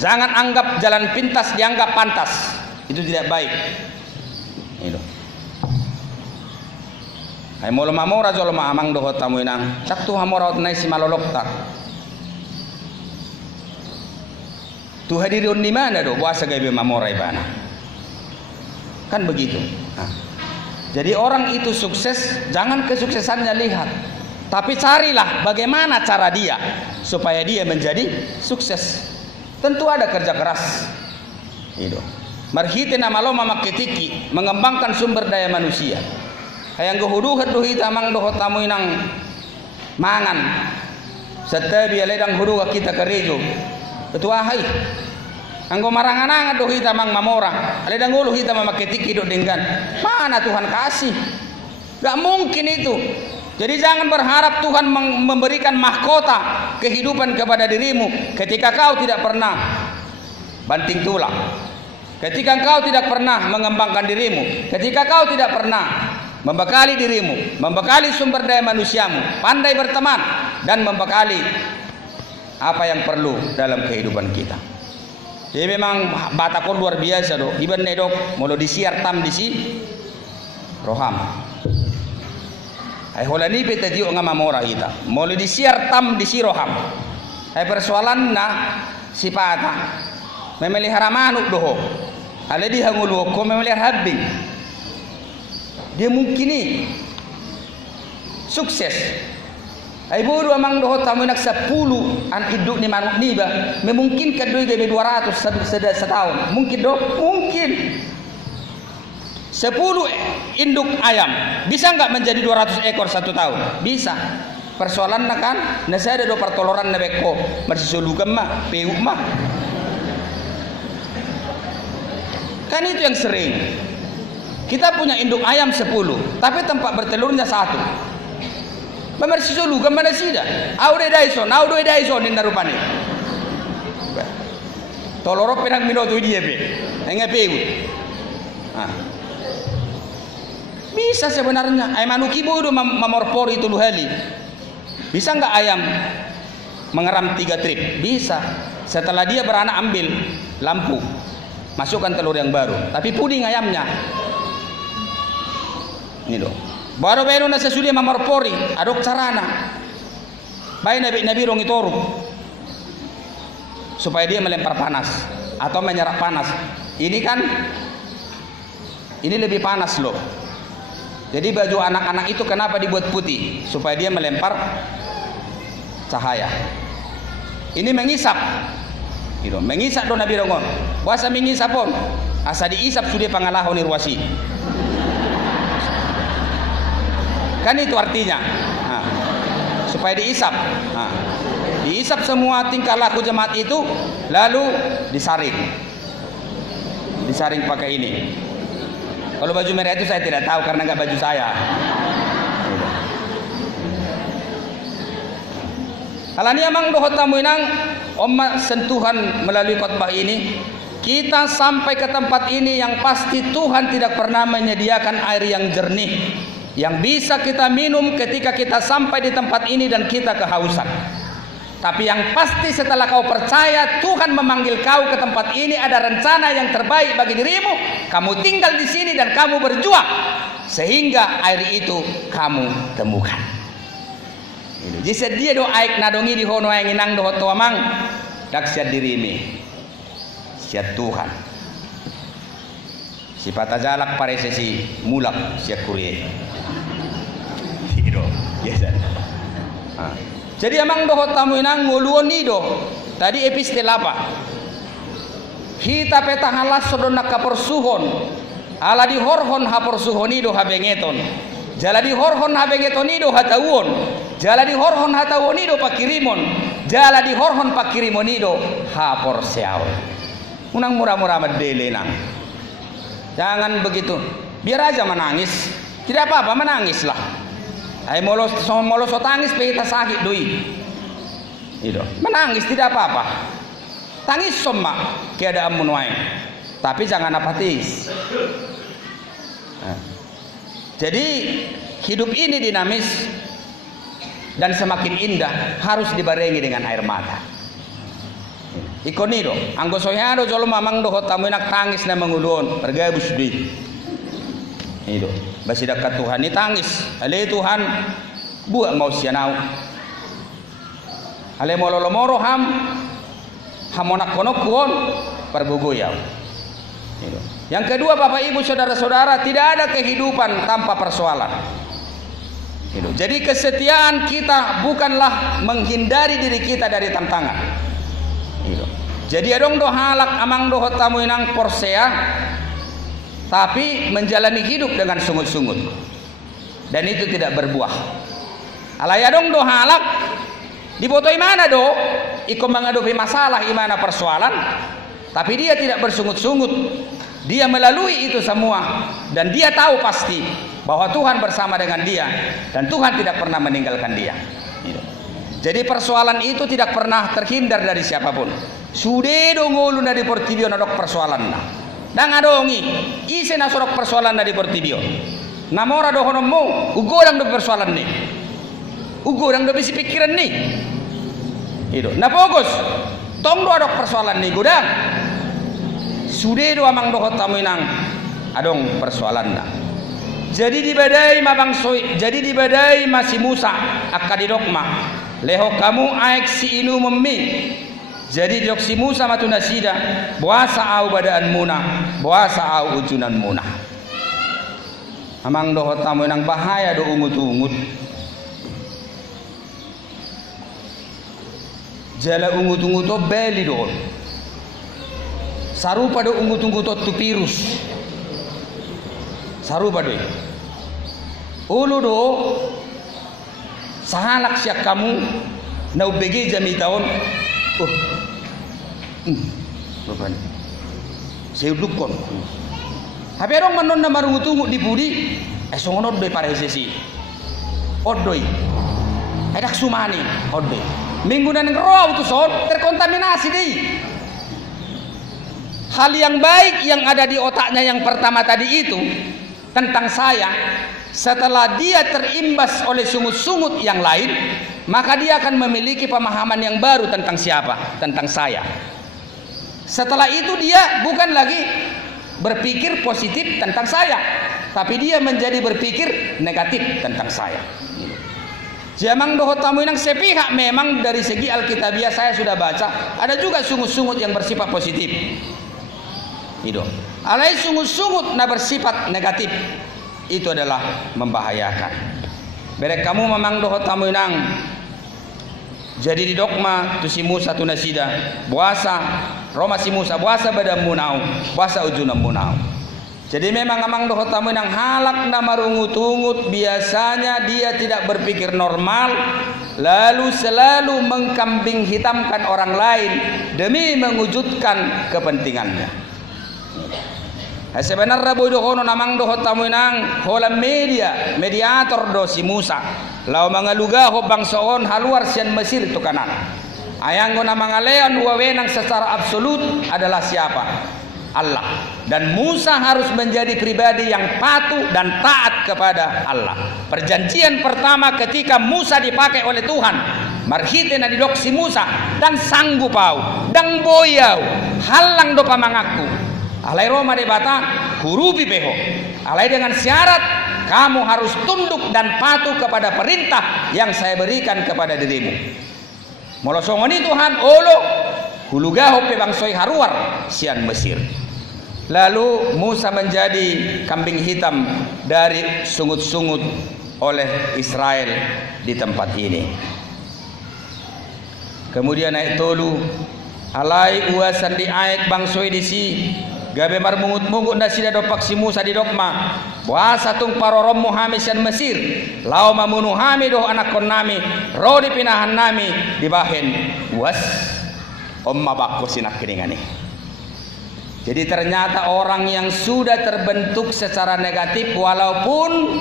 Jangan anggap jalan pintas dianggap pantas. Itu tidak baik. Itu. Ay molo mamora jolo ma amang doho tamu inang tak tu hamora nai si malolok tak tu hadirin di mana do puasa gabe mamora ibana kan begitu. Jadi orang itu sukses jangan kesuksesannya lihat tapi carilah bagaimana cara dia supaya dia menjadi sukses. Tentu ada kerja keras itu marhite nama lo mama ketiki mengembangkan sumber daya manusia. Hayang gohuduhat dohita amang doho tamu inang mangan setabi aledang huduga kita kerejo betua hai anggo marangan-angan dohita amang mamora aledang ulu hita mamaketik hidup dengan mana Tuhan kasih gak mungkin itu. Jadi jangan berharap Tuhan memberikan mahkota kehidupan kepada dirimu ketika kau tidak pernah banting tulang, ketika kau tidak pernah mengembangkan dirimu, ketika kau tidak pernah membekali dirimu, membekali sumber daya manusiamu, pandai berteman dan membekali apa yang perlu dalam kehidupan kita. Jadi memang batakon luar biasa do. Iban nedok molo disiar tam disi roham. Ai holani peta dio ngamamora kita. Molo disiar tam disi roham. Ai persoalan na sipata. Memelihara manuk doho. Ale di hangulu ko memelihara habing. Dia mungkin nih sukses. Ai bodo amang doho tamu nak 10 an hidup ni manuk ni ba memungkinkan doi gabe 200 setahun. Mungkin do? Mungkin. 10 induk ayam bisa nggak menjadi 200 ekor 1 tahun? Bisa. Persoalan kan, saya ada 2 pertoloran na beko, marsisulukan mah, peu mah. Kan itu yang sering. Kita punya induk ayam 10, tapi tempat bertelurnya 1. Marsisulukan mana sida? Aude daison inna rupane. Toloro penang minoto dia be. Enggak peu. Bisa sebenarnya. Ayam manukimu itu mamorpori itu luhali. Bisa nggak ayam mengeram 3 trip? Bisa. Setelah dia beranak ambil lampu, masukkan telur yang baru. Tapi puding ayamnya. Ini loh. Baru baru nasa sudah mamorpori. Adok carana. Baik nabi rong itoru. Supaya dia melempar panas atau menyerap panas. Ini kan ini lebih panas loh. Jadi baju anak-anak itu kenapa dibuat putih? Supaya dia melempar cahaya. Ini mengisap. Gitu. Mengisap do Nabi Rongon. Puasa mengisap pun. Asa diisap sudah pangalahon irwasi. Kan itu artinya. Supaya diisap. Diisap semua tingkah laku jemaat itu, lalu disaring. Disaring pakai ini. Kalau baju merah itu saya tidak tahu karena nggak baju saya. Alani amang dohot tamuinang omma sentuhan melalui khotbah ini, kita sampai ke tempat ini yang pasti Tuhan tidak pernah menyediakan air yang jernih yang bisa kita minum ketika kita sampai di tempat ini dan kita kehausan. Tapi yang pasti setelah kau percaya Tuhan memanggil kau ke tempat ini, ada rencana yang terbaik bagi dirimu. Kamu tinggal di sini dan kamu berjuang sehingga air itu kamu temukan. Jika dia do aik nadongi di hono yang inang do hotoamang dak siat dirimi siat Tuhan. Si patajalak pare sesi mulak siat kurie. Hido, yes. Jadi amang dohot tamu inang nguluon nido. Tadi epistel apa? Hita petang alas sodona kapersuhon. Ala di horhon hapersuhon nido habengeton. Jala di horhon habengeton nido hatawon. Jala di horhon hatawon nido pakirimon. Jala di horhon pakirimon nido haporseaw. Unang murah-murah medele nang. Jangan begitu. Biar aja menangis. Tidak apa-apa menangislah. Ay molos tangis pehita sakit doi. Itu. Menangis tidak apa-apa. Tangis somma keadaan munuai. Tapi jangan apatis. Jadi hidup ini dinamis dan semakin indah harus dibarengi dengan air mata. Ikonido, anggo soyado jolo mamang dohot tamu enak tangis na mengulon, pergabus di. Itu, basi dekat Tuhan ini tangis. Ale Tuhan buat mau sianau. Ale mololomoro hamonak konok kuon pergugoyau. Itu. Yang kedua Bapak Ibu saudara-saudara, tidak ada kehidupan tanpa persoalan. Itu. Jadi kesetiaan kita bukanlah menghindari diri kita dari tantangan. Itu. Jadi adong do halak amang do tamu inang porsea, tapi menjalani hidup dengan sungut-sungut dan itu tidak berbuah. Alayadong do halak dibotoi mana do iko menghadapi masalah imana persoalan, tapi dia tidak bersungut-sungut. Dia melalui itu semua dan dia tahu pasti bahwa Tuhan bersama dengan dia dan Tuhan tidak pernah meninggalkan dia. Jadi persoalan itu tidak pernah terhindar dari siapapun. Sudah do ngulu dari portibio nadok persoalan na. Dang adongi isi nasorok persoalan dari portibio. Namora do honomu ugodang do persoalan ni. Ugodang do bisi pikiran ni. Itu. Na fokus. Tong do adok persoalan ni godang. Sudah do amang do tamu inang adong persoalan na. Jadi di badai mabang soi, jadi di badai masih Musa akadidokma. Leho kamu aek si inu memmi. Jadi dok si Musa matuna sida, buasa au badaan muna, buasa au ujunan muna. Amang dohot tamu nang bahaya do ungut-ungut. Jala ungut-ungut to beli do. Sarupa do ungut-ungut to tupirus. sarupa doi. Ulu do sahalak siya kamu na ubegi jami taon. Bapak saya dukon. Tapi orang manon na marungutungu di budi. Songonod doi para sesi. Odoi. Edak sumani odoi. Minggu dan roh utuson terkontaminasi deh. Hal yang baik yang ada di otaknya yang pertama tadi itu tentang saya, setelah dia terimbas oleh sungut-sungut yang lain, maka dia akan memiliki pemahaman yang baru tentang siapa? Tentang saya. Setelah itu dia bukan lagi berpikir positif tentang saya, tapi dia menjadi berpikir negatif tentang saya. Jamang doho tamu yang sepihak memang dari segi Alkitabiah saya sudah baca, ada juga sungut-sungut yang bersifat positif. Itu. Alai sungut-sungut na bersifat negatif, itu adalah membahayakan. Berek kamu memang doho tamu nang jadi di dogma tu si Musa tu nasida puasa Roma si Musa puasa badan munau puasa ujunam munau. Jadi memang amang doho tamu nang halak na marungut-ungut biasanya dia tidak berpikir normal, lalu selalu mengkambing hitamkan orang lain demi mewujudkan kepentingannya. Sebenarnya boy dohono namang doho tamu nang hola mediator do si Musa lau mangaluga ho bangsoon haluar sian Mesir itu kanan ayanggo namang alean wawenang secara absolut adalah siapa? Allah. Dan Musa harus menjadi pribadi yang patuh dan taat kepada Allah. Perjanjian pertama ketika Musa dipakai oleh Tuhan, marhite na didok si Musa dan sanggup pau dan boyau halang do pamangaku alai Roma debata hurupi peho alai dengan syarat kamu harus tunduk dan patuh kepada perintah yang saya berikan kepada dirimu. Molosongoni Tuhan olo hulugaho pe bangsoi haruar sian Mesir. Lalu Musa menjadi kambing hitam dari sungut-sungut oleh Israel di tempat ini. Kemudian naik tolu alai uasan di aek bangsoi di si gabe mar mungut-mungut na sida dopak si Musa di dokma puasa tung parorom Muhammad sian Mesir lau mamunu hami doh anak kon nami ro di pinahan nami di bahen was omma bakko sinak keningani. Jadi ternyata orang yang sudah terbentuk secara negatif walaupun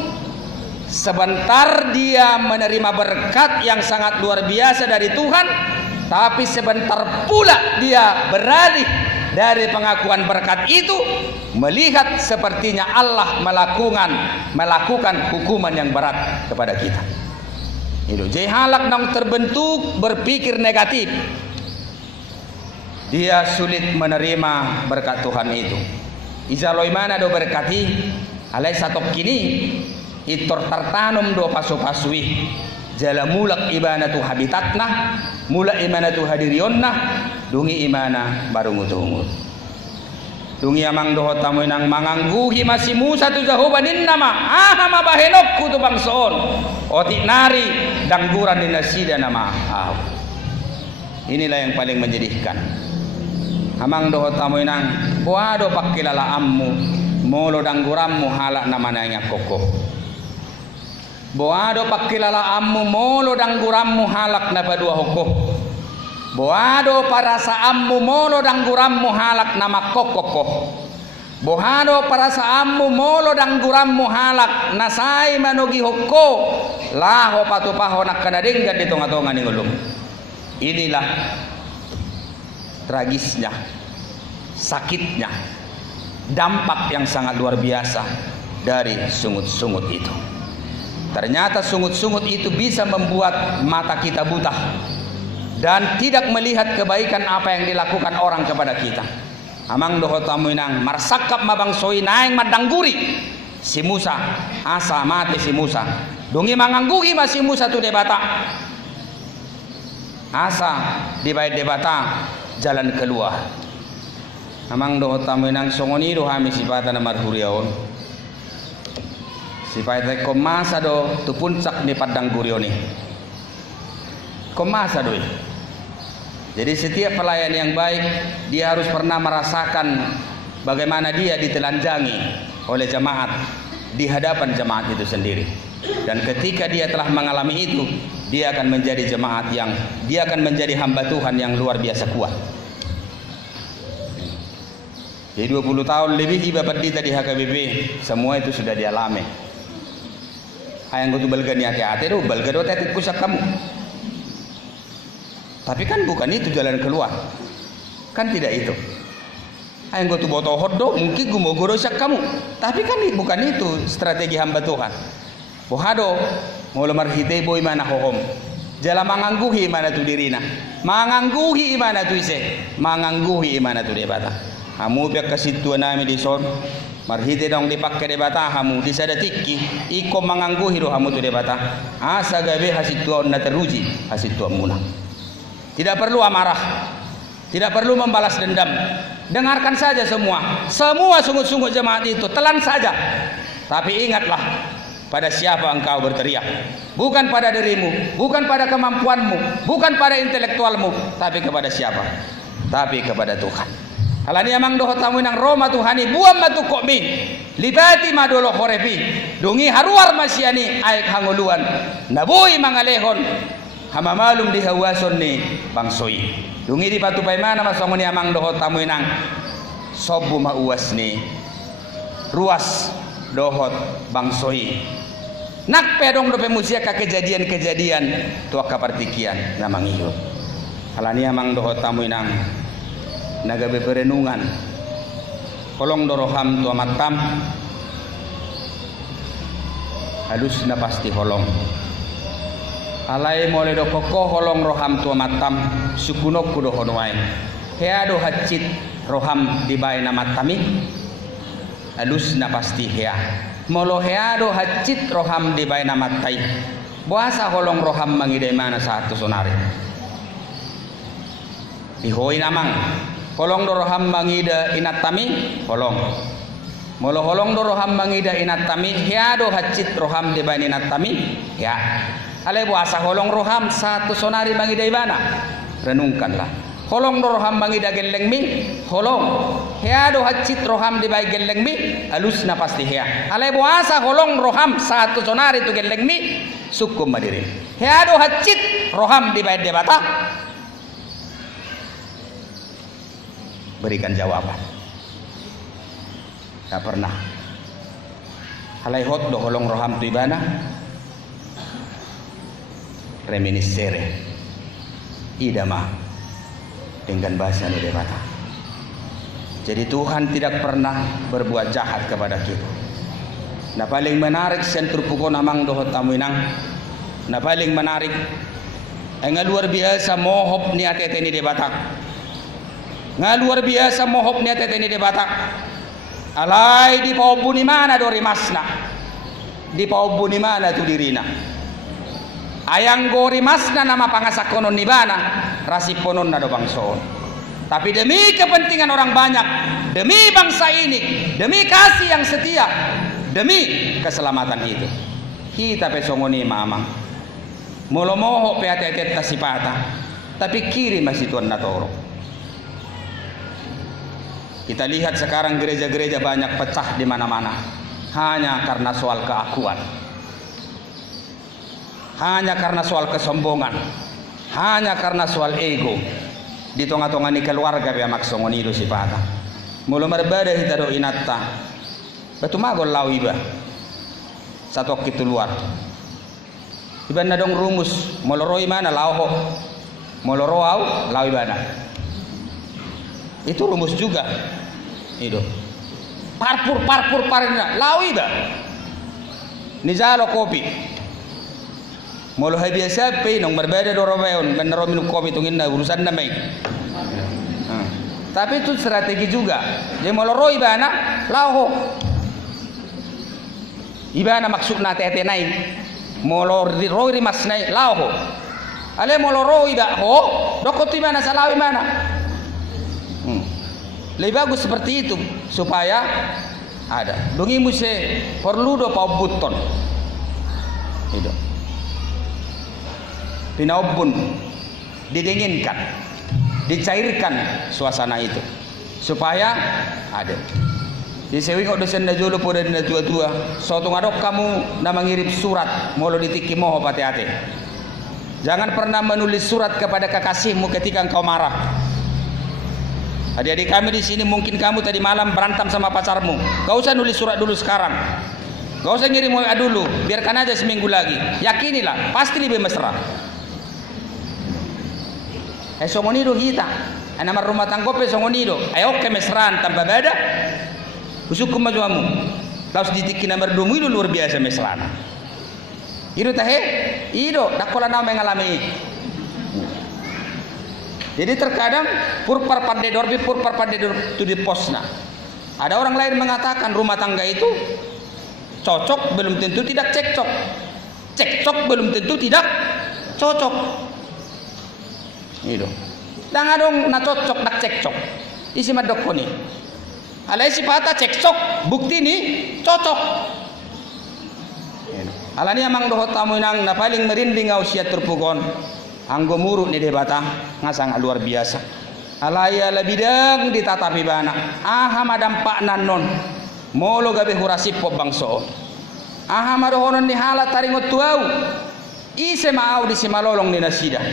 sebentar dia menerima berkat yang sangat luar biasa dari Tuhan, tapi sebentar pula dia beralih dari pengakuan berkat itu melihat sepertinya Allah melakukan hukuman yang berat kepada kita. Itu jadi halak nang terbentuk berpikir negatif. Dia sulit menerima berkat Tuhan itu. Izaloi mana do berkati alai satok kini itor tartanum do pasu-pasui jala mulak ibanatu habitatna mulak imanatu hadirionna dungi imana barungut-ungut dungi amang doho tamu nang mangangguhi masih Musa tu zahubanin nama ahama bahenokku tu bangsoon otik nari dangguran dinasida nama inilah yang paling menyedihkan. Amang doho tamu nang boado pakilala ammu molo danggurammu halak namananya kokoh. Boado pakilala ammu molo danggurammu halak napa dua hokoh. Boado parasa ammu molo danggurammu halak nama kokoh. Boado parasa ammu molo danggurammu halak nasai manogi hokko laho patupaho nak kadadinggan di tonga-tonga ni ulum. Inilah tragisnya, sakitnya, dampak yang sangat luar biasa dari sungut-sungut itu. Ternyata sungut-sungut itu bisa membuat mata kita buta dan tidak melihat kebaikan apa yang dilakukan orang kepada kita. Amang doho tamu nang marsakap mabang soi naeng madangguri si Musa asa mati si Musa dungi mangangguhi masih Musa tu debata asa di bait debata jalan keluar. Amang doho tamu nang songoni do hami sifata na marhuriaon. Sifata komasa do tu puncak ni padang gurioni. Komasa doi. Jadi setiap pelayan yang baik dia harus pernah merasakan bagaimana dia ditelanjangi oleh jemaat. di hadapan jemaat itu sendiri. Dan ketika dia telah mengalami itu, dia akan menjadi jemaat yang, dia akan menjadi hamba Tuhan yang luar biasa kuat. Jadi 20 tahun lebih iba pendeta di HKBP, semua itu sudah dialami. Hayang gue tuh balgani ate-ate do, balgado tetet kusak kamu. Tapi kan bukan itu jalan keluar. Kan tidak itu. Hayang gue tuh botohot do, mungkin gue mau gorosak kamu. Tapi kan bukan itu strategi hamba Tuhan. Bohado, mau lemar hite boy mana hohom. Jala mangangguhi mana tu dirina. Mangangguhi mana tu ise. Mangangguhi mana tu debata. Hamu biak kasitu nami di son. Marhite dong dipakai debata hamu di sada tikki. Iko mangangguhi do hamu tu debata. Asa gabe hasitu on teruji hasitu muna. Tidak perlu amarah. Tidak perlu membalas dendam. Dengarkan saja semua. Semua sungguh-sungguh jemaat itu telan saja. Tapi ingatlah, pada siapa engkau berteriak? Bukan pada dirimu, bukan pada kemampuanmu, bukan pada intelektualmu, tapi kepada siapa? Tapi kepada Tuhan. Alani amang doho tamu nang Roma Tuhani buam matu kokmi libati madolo horepi dungi haruar masyani aik hanguluan nabui mangalehon hama malum di hawason ni bangsoi dungi di patu paimana masongoni amang doho tamu nang sobu mauas ni ruas dohot bangsoi nak pedong dope musia ka kejadian-kejadian tua kapartikian namang iyo. Alani amang doho tamu nang nagabe perenungan kolong doroham tua matam halus na pasti holong alai mole do koko holong roham tua matam sukunok kudo honwai heado hacit roham di baina matami halus na pasti hea molo heado hacit roham di baina matai buasa holong roham mangidai mana satu sonari dihoi namang holong doroham mangida inatami holong molo holong doroham mangida inatami hiado hacit roham de bani inatami ya ale buasa holong roham satu sonari mangida ibana renungkanlah holong doroham mangida geleng mi holong hiado hacit roham de bai geleng mi alus na pasti hia ale buasa holong roham satu sonari tu geleng mi sukum madiri hiado hacit roham de bai debata. Berikan jawaban. Tak pernah. Halai hot do holong roham tu ibana. Reminiscere. Idama. Dengan bahasa nu debata. Jadi Tuhan tidak pernah berbuat jahat kepada kita. Nah paling menarik sentur pukon amang do tamu inang. Nah paling menarik. Enggak luar biasa mohop ni ate ni debata. Nga luar biasa mohop niya tete ni de batak alay di paubu ni mana do rimasna di paubu ni mana tu dirina ayang go rimasna nama pangasakonon ni bana rasiponon na do bangsoon tapi demi kepentingan orang banyak demi bangsa ini demi kasih yang setia demi keselamatan itu kita pesongoni mamang molo moho pe ate tasipata tapi kiri masih tuan natoro. Kita lihat sekarang gereja-gereja banyak pecah di mana-mana hanya karena soal keakuan, hanya karena soal kesombongan, hanya karena soal ego. Di tengah-tengah ni keluarga be maksongoni do sipata. Mulu berbeda hita do inatta. Batu magol lau iba. Satu kitu luar. Iba na dong rumus moloroi mana lauho. Moloroau lau ibana. Itu rumus juga. Itu. Parpur parina lawi ba. Nizalo kopi. Molo hay biasa pe nong berbeda do robeon benero minum kopi tungin na urusan na mai. Tapi itu strategi juga. Jadi molo roi bana laho. Ibana maksudna tete nai. Molo roi rimas nai laho. Ale molo roi ba ho dokot ibana salawi mana. Lebih bagus seperti itu supaya ada. Dungi muse perlu do pau buton. Itu. Pinaubun didinginkan, dicairkan suasana itu supaya ada. Di sewi kok dosen na jolo po dan na tua-tua. Suatu ngadok kamu na mengirim surat molo ditiki moho hati-hati. Jangan pernah menulis surat kepada kekasihmu ketika engkau marah. Adik-adik kami di sini mungkin kamu tadi malam berantem sama pacarmu. Gak usah nulis surat dulu sekarang. Gak usah ngirim WA dulu. Biarkan aja seminggu lagi. Yakinilah, pasti lebih mesra. Songonido kita. Nama rumah tangga pe songonido. Ayo ke mesraan tanpa beda. Usuk kemajuamu. Lalu ditiki nomor 2 itu luar biasa mesraan. Itu tahe, itu dakola nama mengalami. Jadi terkadang purpar pandedor itu di posna. Ada orang lain mengatakan rumah tangga itu cocok belum tentu tidak cekcok. Cekcok belum tentu tidak cocok. Itu. Dan adong na cocok nak cekcok. Isi madokoni. Alai si pata cekcok, bukti ini cocok. Alani amang dohot tamu nang na paling merinding au sia terpugon. Anggo muruk ni debata ngasang luar biasa. Alaya labidang ditatapi bana. Aha madam pak nanon. Molo gabe hurasi pop bangso. Aha madohonon ni hala taringot tuau. Ise maau di simalolong ni nasida.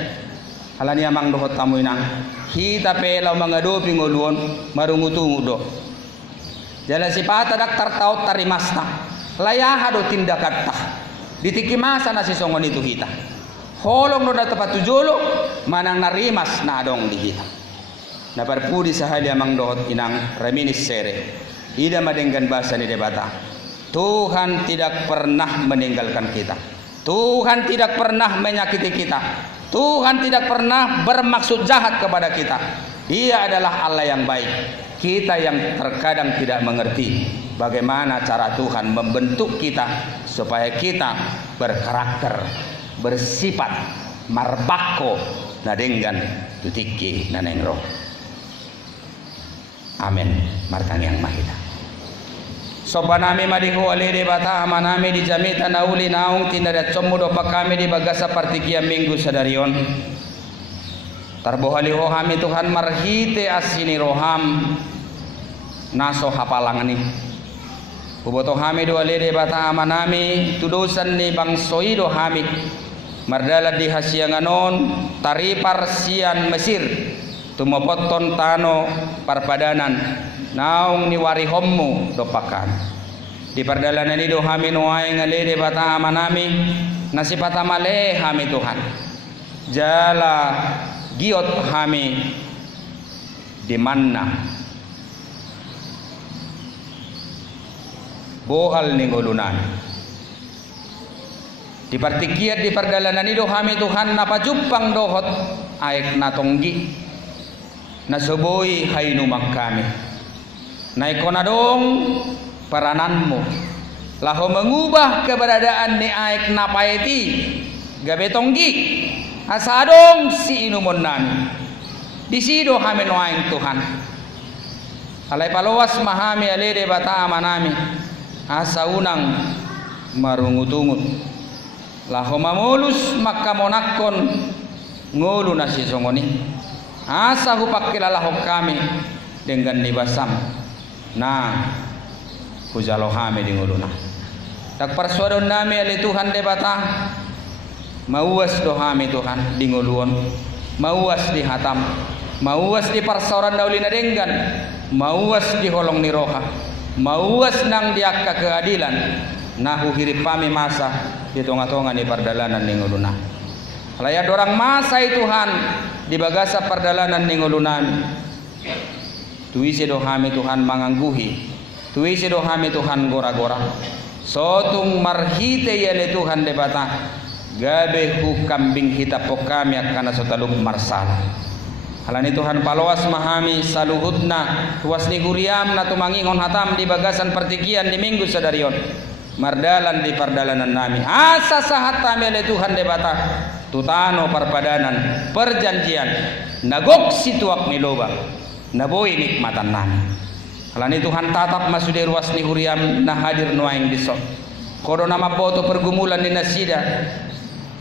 Alani amang dohot tamu nang. Kita pelaw mangadopi ngoluon marungutungu do. Jalan si pata dak tartaut tarimasta. Layaha do tindakan tah. Ditiki masa nasi songon itu kita. Holong no na tepat tujolo manang narimas na adong di kita. Na parpudi sahali amang dohot inang reminis sere. Ida madenggan bahasa ni debata. Tuhan tidak pernah meninggalkan kita. Tuhan tidak pernah menyakiti kita. Tuhan tidak pernah bermaksud jahat kepada kita. Dia adalah Allah yang baik. Kita yang terkadang tidak mengerti bagaimana cara Tuhan membentuk kita supaya kita berkarakter, bersifat marbako nadenggan tutiki nanengro. Amin. Martang yang mahita. Sobanami madiho alede bata amanami di jamita nauli naung tindadat somudo pakami di bagasa partikia minggu sadarion. Tarbohali rohami Tuhan marhite asini roham naso hapalangani. Uboto hami do alede bata amanami tudusan ni bangsoi do hami mardala di hasianganon taripar sian Mesir tumopoton tano parpadanan naung ni warihommu do pakan di pardalanan ni do hami nuai ngalede bata amanami nasipata male hami Tuhan jala giot hami di mana bohal ninggolunan di partikiat di pardalanan itu kami Tuhan napa jupang dohot aek natonggi nasoboi hainumang kami naikonadong parananmu laho mengubah keberadaan ni aek napaeti gabetonggi asadong si inumon nami disido kami noaing Tuhan alai palowas mahami alede bata amanami asa unang marungutungut laho mamulus maka monakon ngulu nasi songoni asa hupakila laho kami dengan nibasam nah hujalo kami di nguluna tak persuadon nami ali Tuhan debata mauas do kami Tuhan di nguluon mauas di hatam mauas di parsoran daulina denggan mauas di holong ni roha mauas nang diakka keadilan nahu hirip pami masa di tonga-tonga ni pardalanan ni nguluna laya dorang masa Tuhan di bagasa pardalanan ni ngulunan tuisi do kami Tuhan mangangguhi tuisi do kami Tuhan gora-gora sotung marhite yale Tuhan debata gabe hu kambing hita pokami akana sotaluk marsala halani Tuhan paloas mahami saluhutna tuasni huriam na tumangingon hatam di bagasan pertikian di minggu sadarion mardalan di pardalanan nami asa sahat tami ale Tuhan debata tutano parpadanan perjanjian nagok situak ni loba naboi nikmatan nami halani Tuhan tatap masude ruas ni huriam na hadir nuaing disok kodo nama foto pergumulan di nasida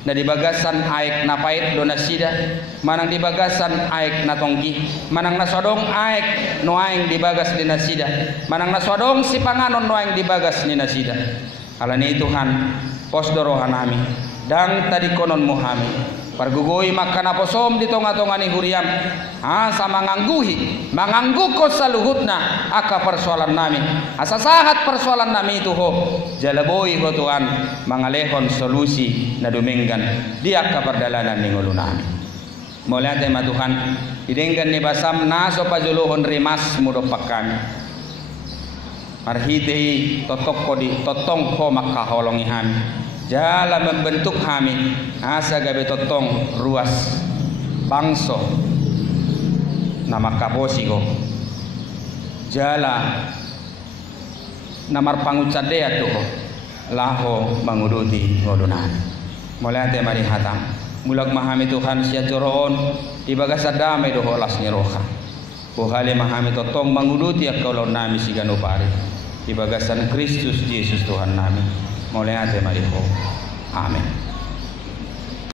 na dibagasan aek na pait do nasida, manang dibagasan aek na tongki, manang nasodong aek no aeng dibagas di nasida, manang nasodong si panganon no aeng dibagas ni nasida. Alani Tuhan pos dorohan nami dang tadi konon muhami pargugoy makanaposom di tonga-tonga ni huriam asa manganggu ko sa luhutna aka persoalan nami asa sahat persoalan nami itu ho jalaboy ko Tuhan mangalehon solusi na dumenggan dia ka perdalanan ni ngulu nami mulai tema Tuhan idenggan ni basam naso pajuluhon rimas mudopak kami marhitei totok kodi totong ko makaholongi kami jala membentuk kami asa gabe totong ruas bangso nama kaposi ko jala namar pangucadea tuh laho manguduti ngodunan mulai ate mari hatam mulag mahami Tuhan sia joroon dibagas damai do holas nyeroha buhale mahami totong manguduti akaulon nami sigano pare dibagasan Kristus Yesus Tuhan nami mulai ate mari ho amin.